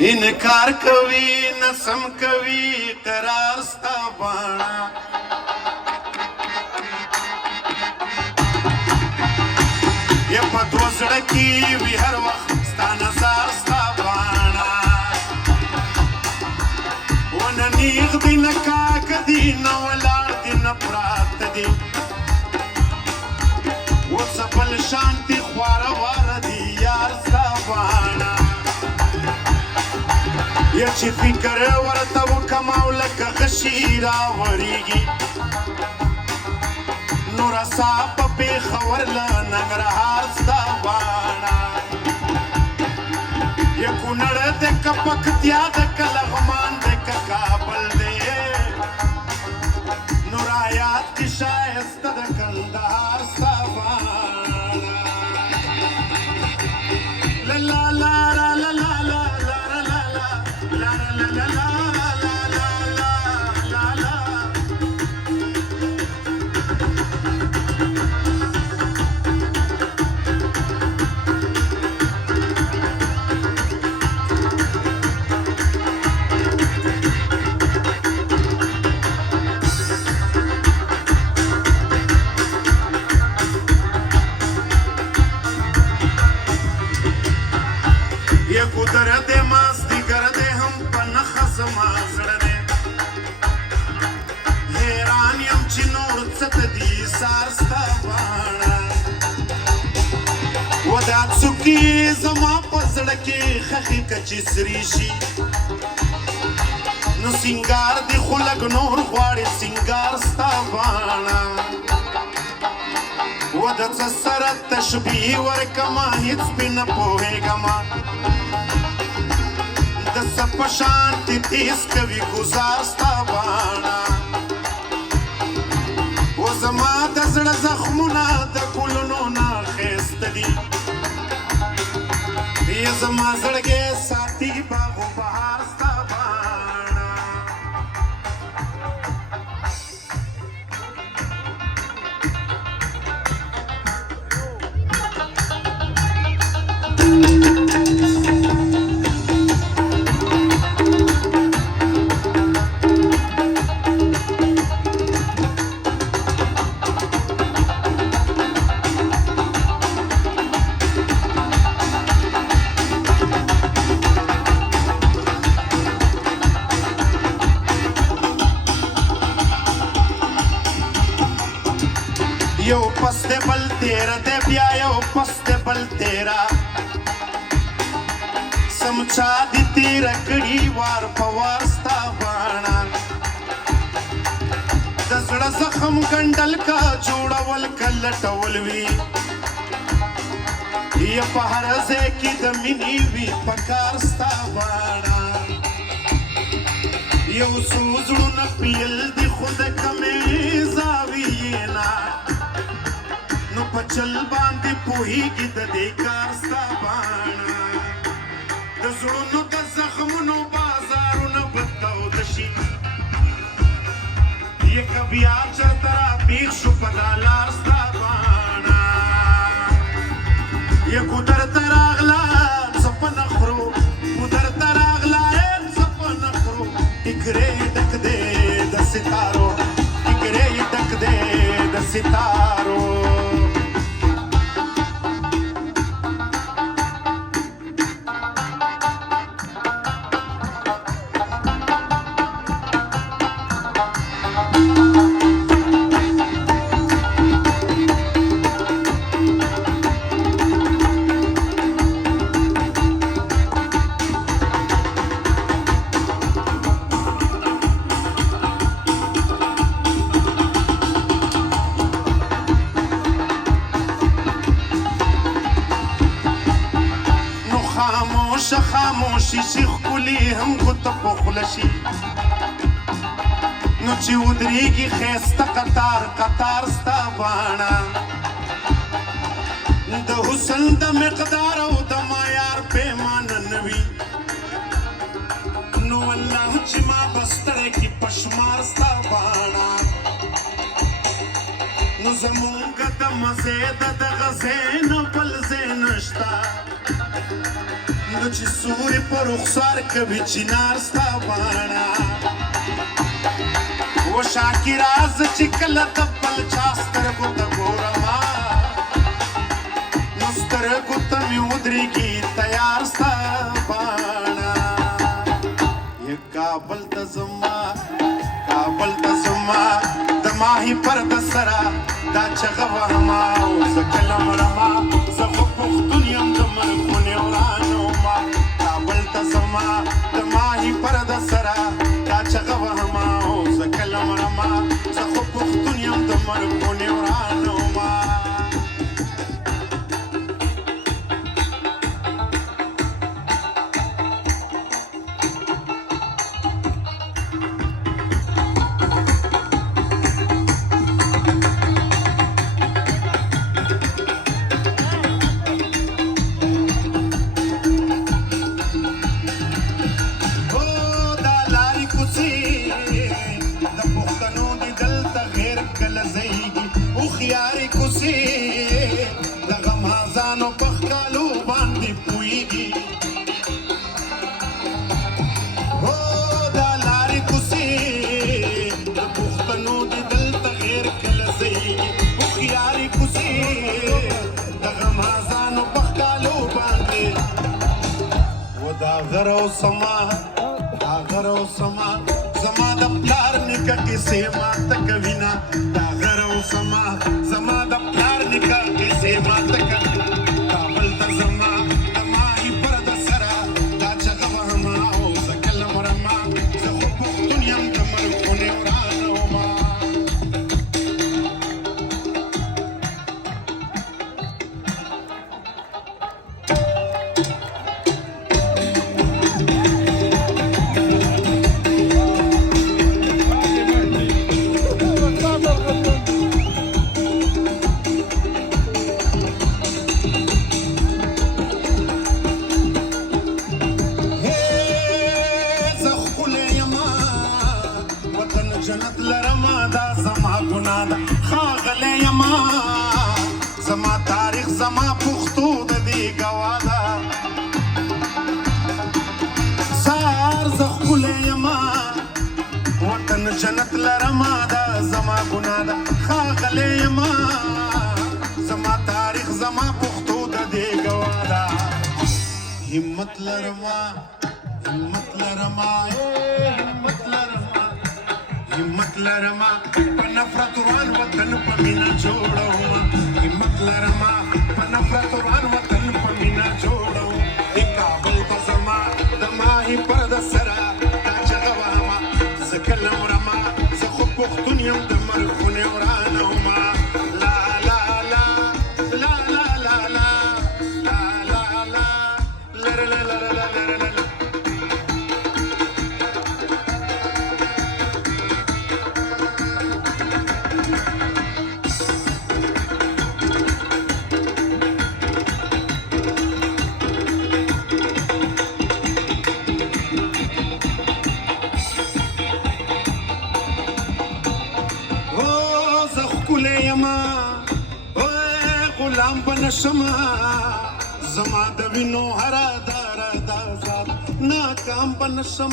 इनकार कोई न सम कोई करार स्ता बाणा ये पदवसड़ की भी हर वक्त स्ता नजार स्ता बाणा वन नीग दिन काक दी न वलार दिन प्रात दी वो सफल शांति ख्वारा वार दी यार स्ता बाणा या چې فکر ورته وکم او لکه غشي راورېږي نو رسا په پېښور له ننګرهار ستا باڼه یا کونړ دی که پکتیا ده که لغمان دی که کابل دی نو رایاد کې ښایسته د کندهار ستا باڼه لا لا لا لا لا لا قدرت ماستی کرده هم پنخ زما زړه دی حیران یم چې نور څه ته دي سار ستا باڼه و دا څوکې زما په زړه کې خښې که چې سرې شي نو سینګار دې خو لږ نور غواړې سینګار ستا باڼه و د څه سره تشبیه ورکمه هېڅ پې نه پوهېږمه د څه په شانتې تیز کوي ګزار ستا باڼه و زما د زړه زخمونه د ګلونو نه ښایسته دي یا زما زړګی ساتي باغ و بهار ستا باڼه یو پس دی بل تیره دی بیا یو پس دی بل تیره سمچا دی تیره کړي وار په وار ستا باڼه د زړه زخم ګنډل که جوړول که لټول وي یا په هر ځای کې د مینې وي په کار ستا باڼه یو څو زړونه پیل دي خو د کمې زاویې نه نو په چل باندې پوهېږي د دې کار ستا باڼه د زړونو د زخمونو بازارونه به توده شي یې که بیا چېرته راپېښ شو په دا لار ستا باڼه یې ګودر ته راغله څه په نه خورو ګودر ته راغله څه په نه خورو ټیکرې ډک دی د ستارو ټیکرې ډک دی د ستارو خاموشي شي ښکلي هم ګوته په خوله شي نو چې ودرېږي ښایسته قطار قطار ستا باڼه د حسن د مقدار او د معیار پیمانه نه وي نو والله چې ما به ستړی کړي په شمار ستا باڼه نو زمونږ د مزې د دغه ځای نه بل ځای نشته بندو چې سوري په رخسار کوي چنار ستا باڼه و شاکره زه چې کله د بل چا سترګو ته ګورمه نو سترګو ته مې ودرېږي تیار ستا باڼه یا کابل ته ځمه د ماهي پر د سره دا چغه وهمه او زه کله مرمه زه خو پښتون یم د مرغونې ورانو ما کابل ته ځمه د ماهي پر د سره دا چغه وهمه او زه کله مرمه زه خو پښتون یم د مرغونې ورانو ما خياري کوسي د غمازانو پخکالو باندې پويږي او دا لاري کوسي د پښتنو د دل تغیر کله زيږي او خياري کوسي د غمازانو پخکالو باندې و دا غرو سما زما د پلار نکه کیسې ماته کوي نه دا غرو سما زما د پلار نکه کیسې ماته کوي کابل ته زما د ماهي پر د سره دا چغه وهمه او زه کله مرمه زه خو پښتون یم د مرغونې ورانو ما جنت لرما دا زما ګناه ده ښاغلی یما زما تاریخ زما پښتو د دې ګواه ده سهار زه ښکلی یما وطن جنت لرما دا زما ګناه ده ښاغلی یما زما تاریخ زما پښتو د دې ګواه ده همت لرما हिम्मत लरमा په نفرت وران وطن په مینا جوړوم हिम्मत لرما په نفرت وران وطن په مینا جوړوم د کابل ته زما د ماهي پر د سره دا چغه وهمه زه کله مرمه زه خو پښتون یم د مرغونې ورانو ما لا لا لا لا لا لا لا لا لا لا لره لره لره لره غلام بنشما زما د وینو هر دار د ذات ناکام بنشم